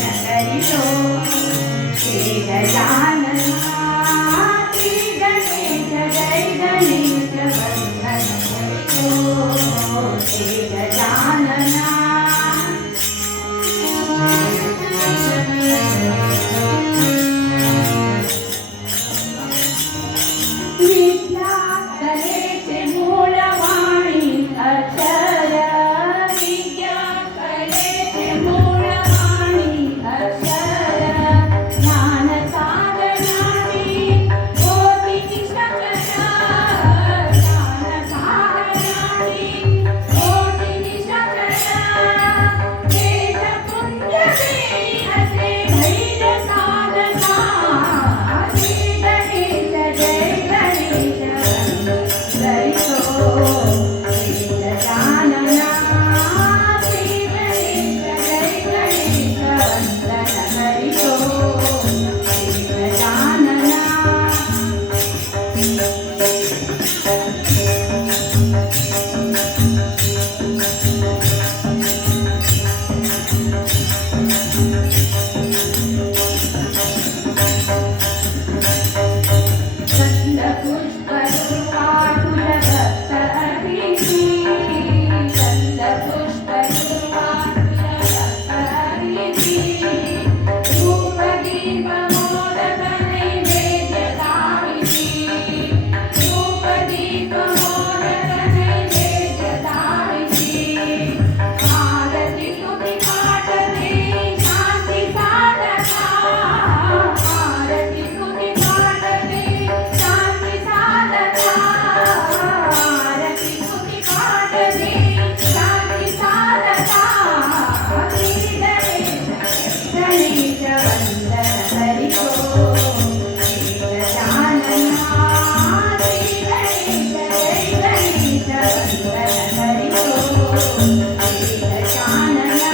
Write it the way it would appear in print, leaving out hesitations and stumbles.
करितो श्री गजानना श्री गणेश जय गणेश वंदन करितो श्री गजानना विद्या कलेचे मूळवाणी अक्षर विद्या कलेचे मूळवाणी अक्षर ज्ञान साधनाची होती शकल ज्ञान साधनाची होती शकल वेद पुंज देई असे धैर्य साधना श्री गणेश जय गणेश करितो श्री गजानना श्री गणेश जय गणेश वंदन करितो श्री गजानना कंद पुष्प दुर्वाटुल भक्त अतिथी कंद पुष्प दुर्वाटुल भक्त अतिथी धूप दीप मोदक नैवेद्य दाविती धूप दीप मोदक नैवेद्य दाविती आरती स्तुती पाठ देई शांती साधका आरती स्तुती पाठ देई शांती साधका आरती स्तुती पाठ देई शांती साधका श्री गणेश वंदन करितो श्री गजानना श्री गणेश जय गणेश वंदन करितो श्री गजानना